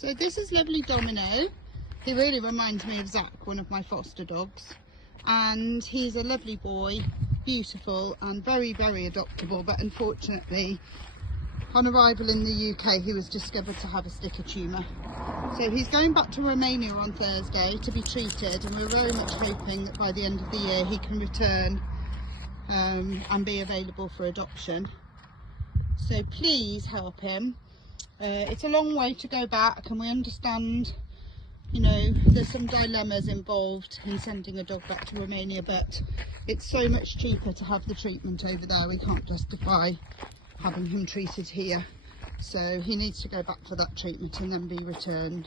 So this is lovely Domino. He really reminds me of Zach, one of my foster dogs, and he's a lovely boy, beautiful and very, very adoptable, but unfortunately on arrival in the UK he was discovered to have a sticker tumour. So he's going back to Romania on Thursday to be treated, and we're very much hoping that by the end of the year he can return and be available for adoption. So please help him. It's a long way to go back, and we understand, you know, there's some dilemmas involved in sending a dog back to Romania, but it's so much cheaper to have the treatment over there. We can't justify having him treated here, so he needs to go back for that treatment and then be returned.